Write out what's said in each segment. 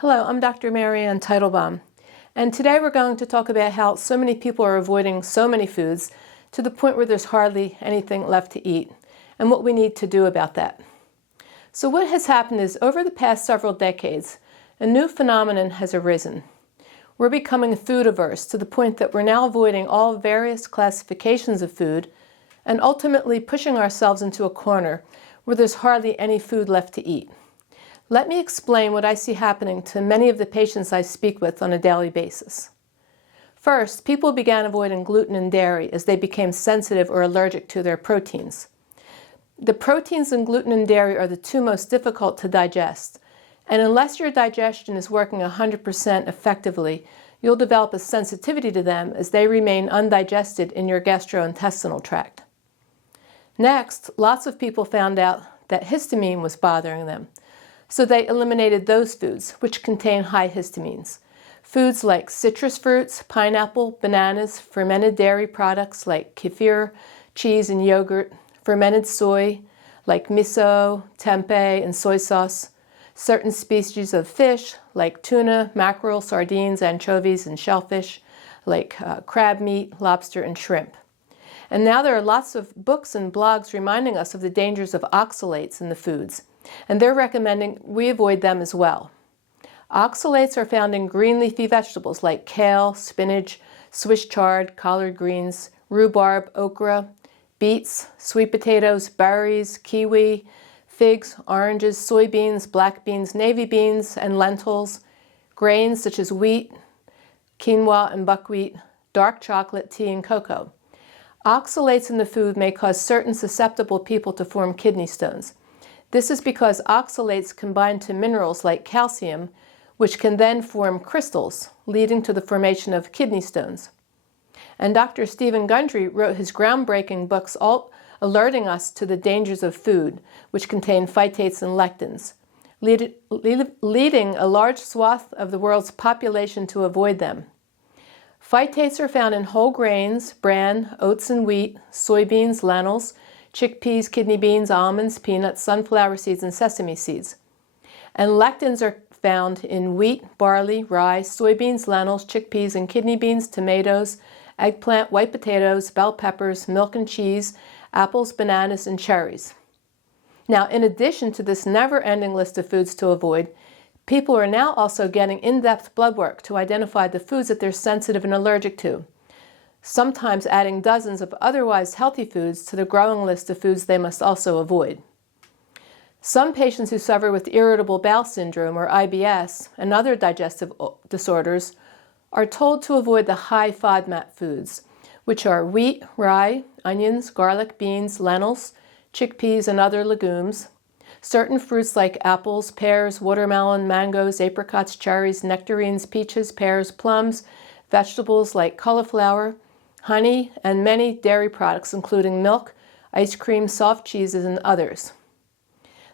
Hello, I'm Dr. Marianne Teitelbaum, and today we're going to talk about how so many people are avoiding so many foods to the point where there's hardly anything left to eat, and what we need to do about that. So what has happened is, over the past several decades, a new phenomenon has arisen. We're becoming food averse to the point that we're now avoiding all various classifications of food and ultimately pushing ourselves into a corner where there's hardly any food left to eat. Let me explain what I see happening to many of the patients I speak with on a daily basis. First, people began avoiding gluten and dairy as they became sensitive or allergic to their proteins. The proteins in gluten and dairy are the two most difficult to digest, and unless your digestion is working 100% effectively, you'll develop a sensitivity to them as they remain undigested in your gastrointestinal tract. Next, lots of people found out that histamine was bothering them. So they eliminated those foods, which contain high histamines. Foods like citrus fruits, pineapple, bananas, fermented dairy products like kefir, cheese, and yogurt, fermented soy like miso, tempeh, and soy sauce, certain species of fish like tuna, mackerel, sardines, anchovies, and shellfish like crab meat, lobster, and shrimp. And now there are lots of books and blogs reminding us of the dangers of oxalates in the foods, and they're recommending we avoid them as well. Oxalates are found in green leafy vegetables like kale, spinach, Swiss chard, collard greens, rhubarb, okra, beets, sweet potatoes, berries, kiwi, figs, oranges, soybeans, black beans, navy beans, and lentils, grains such as wheat, quinoa, and buckwheat, dark chocolate, tea, and cocoa. Oxalates in the food may cause certain susceptible people to form kidney stones. This is because oxalates combine to minerals like calcium, which can then form crystals, leading to the formation of kidney stones. And Dr. Stephen Gundry wrote his groundbreaking books all alerting us to the dangers of food, which contain phytates and lectins, leading a large swath of the world's population to avoid them. Phytates are found in whole grains, bran, oats and wheat, soybeans, lentils, chickpeas, kidney beans, almonds, peanuts, sunflower seeds, and sesame seeds. And lectins are found in wheat, barley, rye, soybeans, lentils, chickpeas, and kidney beans, tomatoes, eggplant, white potatoes, bell peppers, milk and cheese, apples, bananas, and cherries. Now, in addition to this never-ending list of foods to avoid, people are now also getting in-depth blood work to identify the foods that they're sensitive and allergic to, sometimes adding dozens of otherwise healthy foods to the growing list of foods they must also avoid. Some patients who suffer with irritable bowel syndrome, or IBS, and other digestive disorders are told to avoid the high FODMAP foods, which are wheat, rye, onions, garlic, beans, lentils, chickpeas, and other legumes, certain fruits like apples, pears, watermelon, mangoes, apricots, cherries, nectarines, peaches, pears, plums, vegetables like cauliflower, honey, and many dairy products, including milk, ice cream, soft cheeses, and others.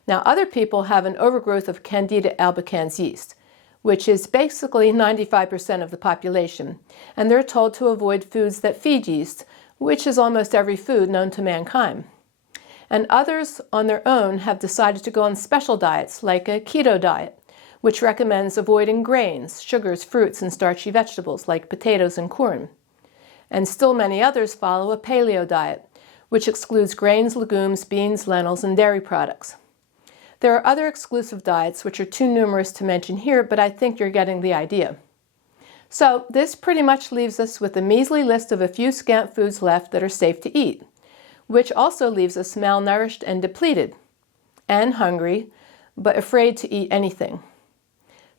Now, other people have an overgrowth of Candida albicans yeast, which is basically 95% of the population, and they're told to avoid foods that feed yeast, which is almost every food known to mankind. And others on their own have decided to go on special diets, like a keto diet, which recommends avoiding grains, sugars, fruits, and starchy vegetables like potatoes and corn. And still many others follow a Paleo diet, which excludes grains, legumes, beans, lentils, and dairy products. There are other exclusive diets which are too numerous to mention here, but I think you're getting the idea. So this pretty much leaves us with a measly list of a few scant foods left that are safe to eat, which also leaves us malnourished and depleted, and hungry, but afraid to eat anything.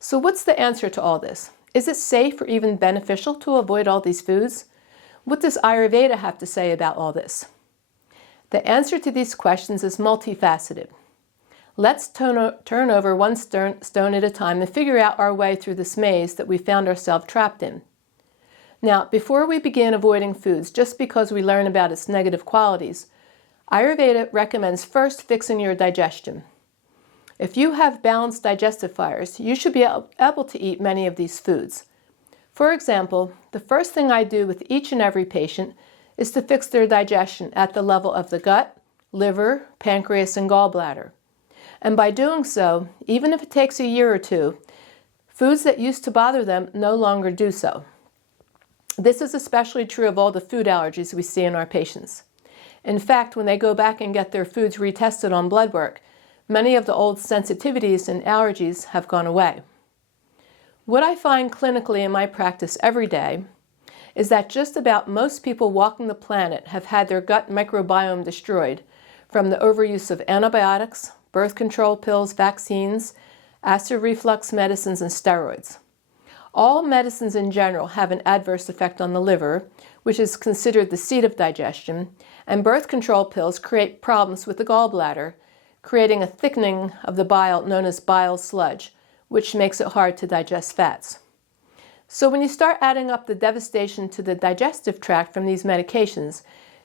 So what's the answer to all this? Is it safe or even beneficial to avoid all these foods? What does Ayurveda have to say about all this? The answer to these questions is multifaceted. Let's turn over one stone at a time and figure out our way through this maze that we found ourselves trapped in. Now, before we begin avoiding foods just because we learn about its negative qualities, Ayurveda recommends first fixing your digestion. If you have balanced digestive fires, you should be able to eat many of these foods. For example, the first thing I do with each and every patient is to fix their digestion at the level of the gut, liver, pancreas, and gallbladder. And by doing so, even if it takes a year or two, Foods that used to bother them no longer do so. This is especially true of all the food allergies we see in our patients. In fact, when they go back and get their foods retested on blood work, many of the old sensitivities and allergies have gone away. What I find clinically in my practice every day is that just about most people walking the planet have had their gut microbiome destroyed from the overuse of antibiotics, birth control pills, vaccines, acid reflux medicines, and steroids. All medicines in general have an adverse effect on the liver, which is considered the seat of digestion, and birth control pills create problems with the gallbladder, creating a thickening of the bile known as bile sludge, which makes it hard to digest fats. So when you start adding up the devastation to the digestive tract from these medications,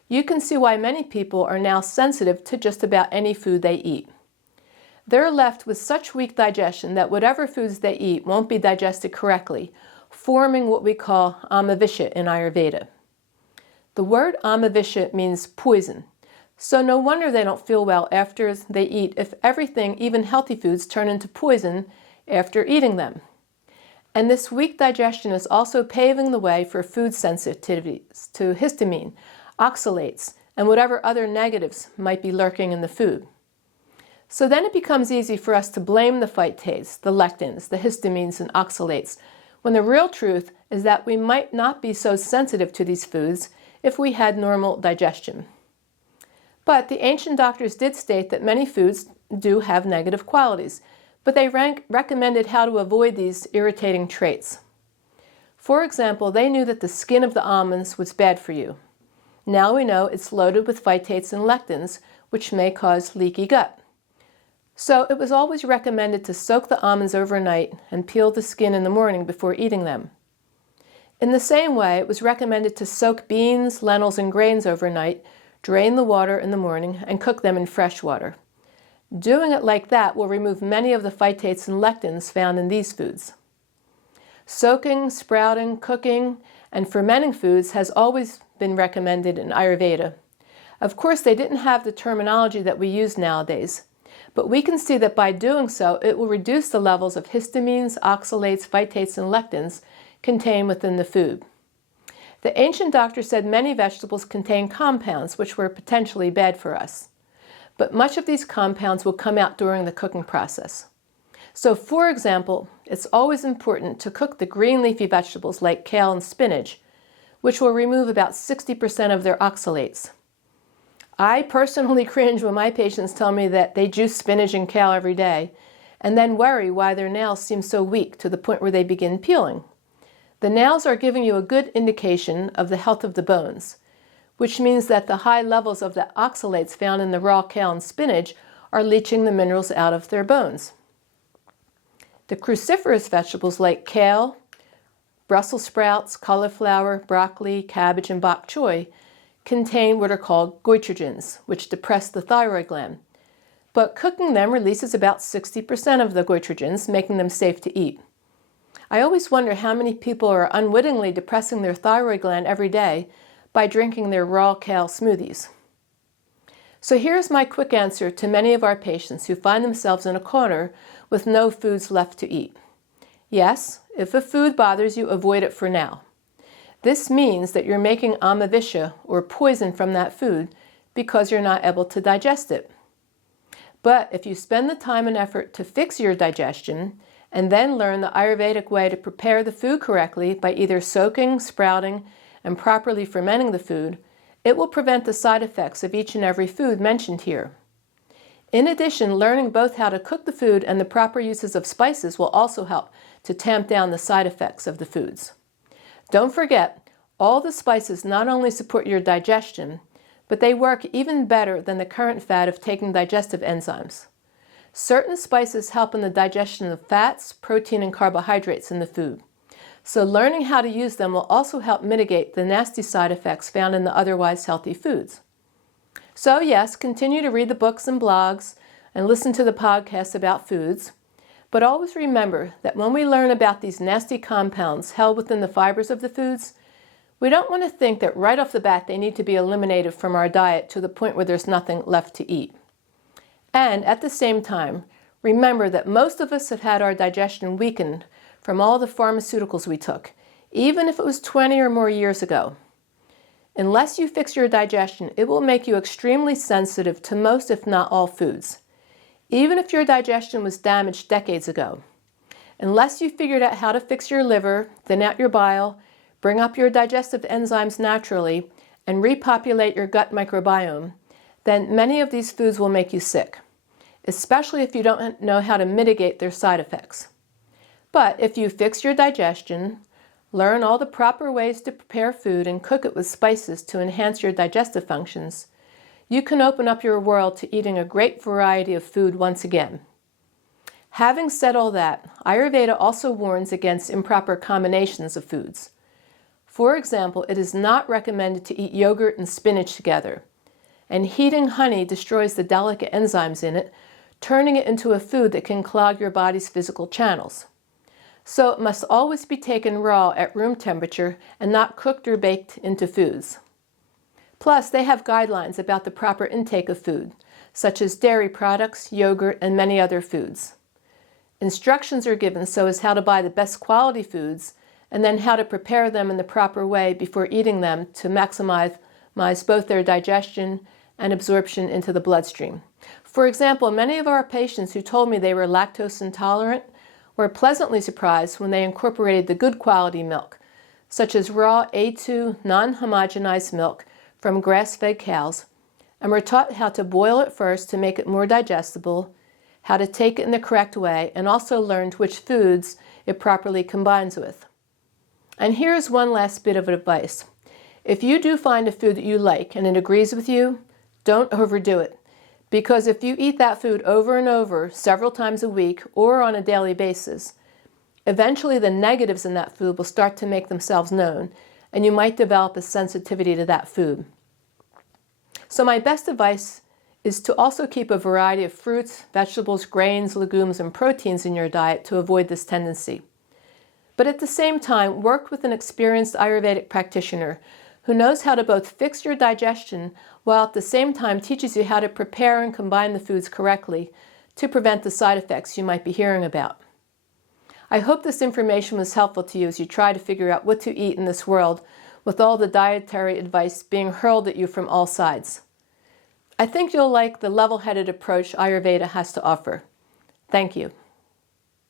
you can see why many people are now sensitive to just about any food they eat. They're left with such weak digestion that whatever foods they eat won't be digested correctly, forming what we call Amavicious in Ayurveda. The word Amavicious means poison, so no wonder they don't feel well after they eat if everything, even healthy foods, turn into poison after eating them. And this weak digestion is also paving the way for food sensitivities to histamine, oxalates, and whatever other negatives might be lurking in the food. So then it becomes easy for us to blame the phytates, the lectins, the histamines, and oxalates, when the real truth is that we might not be so sensitive to these foods if we had normal digestion. But the ancient doctors did state that many foods do have negative qualities, but they recommended how to avoid these irritating traits. For example, they knew that the skin of the almonds was bad for you. Now we know it's loaded with phytates and lectins, which may cause leaky gut. So it was always recommended to soak the almonds overnight and peel the skin in the morning before eating them. In the same way, it was recommended to soak beans, lentils, and grains overnight, drain the water in the morning, and cook them in fresh water. Doing it like that will remove many of the phytates and lectins found in these foods. Soaking, sprouting, cooking, and fermenting foods has always been recommended in Ayurveda. Of course, they didn't have the terminology that we use nowadays, but we can see that by doing so, it will reduce the levels of histamines, oxalates, phytates, and lectins contained within the food. The ancient doctor said many vegetables contain compounds which were potentially bad for us, but much of these compounds will come out during the cooking process. So, for example, it's always important to cook the green leafy vegetables like kale and spinach, which will remove about 60% of their oxalates. I personally cringe when my patients tell me that they juice spinach and kale every day, and then worry why their nails seem so weak to the point where they begin peeling. The nails are giving you a good indication of the health of the bones, which means that the high levels of the oxalates found in the raw kale and spinach are leaching the minerals out of their bones. The cruciferous vegetables like kale, Brussels sprouts, cauliflower, broccoli, cabbage, and bok choy contain what are called goitrogens, which depress the thyroid gland. But cooking them releases about 60% of the goitrogens, making them safe to eat. I always wonder how many people are unwittingly depressing their thyroid gland every day by drinking their raw kale smoothies. So here's my quick answer to many of our patients who find themselves in a corner with no foods left to eat. Yes, if a food bothers you, avoid it for now. This means that you're making Amavicious or poison from that food because you're not able to digest it. But if you spend the time and effort to fix your digestion and then learn the Ayurvedic way to prepare the food correctly by either soaking, sprouting, and properly fermenting the food, it will prevent the side effects of each and every food mentioned here. In addition, learning both how to cook the food and the proper uses of spices will also help to tamp down the side effects of the foods. Don't forget, all the spices not only support your digestion, but they work even better than the current fad of taking digestive enzymes. Certain spices help in the digestion of fats, protein, and carbohydrates in the food. So learning how to use them will also help mitigate the nasty side effects found in the otherwise healthy foods. So yes, continue to read the books and blogs and listen to the podcasts about foods, but always remember that when we learn about these nasty compounds held within the fibers of the foods, we don't want to think that right off the bat they need to be eliminated from our diet to the point where there's nothing left to eat. And at the same time, remember that most of us have had our digestion weakened from all the pharmaceuticals we took, even if it was 20 or more years ago. Unless you fix your digestion, it will make you extremely sensitive to most, if not all, foods, even if your digestion was damaged decades ago. Unless you figured out how to fix your liver, thin out your bile, bring up your digestive enzymes naturally, and repopulate your gut microbiome, then many of these foods will make you sick, especially if you don't know how to mitigate their side effects. But if you fix your digestion, learn all the proper ways to prepare food and cook it with spices to enhance your digestive functions, you can open up your world to eating a great variety of food once again. Having said all that, Ayurveda also warns against improper combinations of foods. For example, it is not recommended to eat yogurt and spinach together, and heating honey destroys the delicate enzymes in it, turning it into a food that can clog your body's physical channels. So it must always be taken raw at room temperature and not cooked or baked into foods. Plus, they have guidelines about the proper intake of food, such as dairy products, yogurt, and many other foods. Instructions are given so as how to buy the best quality foods and then how to prepare them in the proper way before eating them to maximize both their digestion and absorption into the bloodstream. For example, many of our patients who told me they were lactose intolerant were pleasantly surprised when they incorporated the good quality milk, such as raw A2 non-homogenized milk from grass-fed cows, and were taught how to boil it first to make it more digestible, how to take it in the correct way, and also learned which foods it properly combines with. And here's one last bit of advice. If you do find a food that you like and it agrees with you, don't overdo it. Because if you eat that food over and over several times a week or on a daily basis, eventually the negatives in that food will start to make themselves known, and you might develop a sensitivity to that food. So my best advice is to also keep a variety of fruits, vegetables, grains, legumes, and proteins in your diet to avoid this tendency. But at the same time, work with an experienced Ayurvedic practitioner who knows how to both fix your digestion while at the same time teaches you how to prepare and combine the foods correctly to prevent the side effects you might be hearing about. I hope this information was helpful to you as you try to figure out what to eat in this world with all the dietary advice being hurled at you from all sides. I think you'll like the level-headed approach Ayurveda has to offer. Thank you.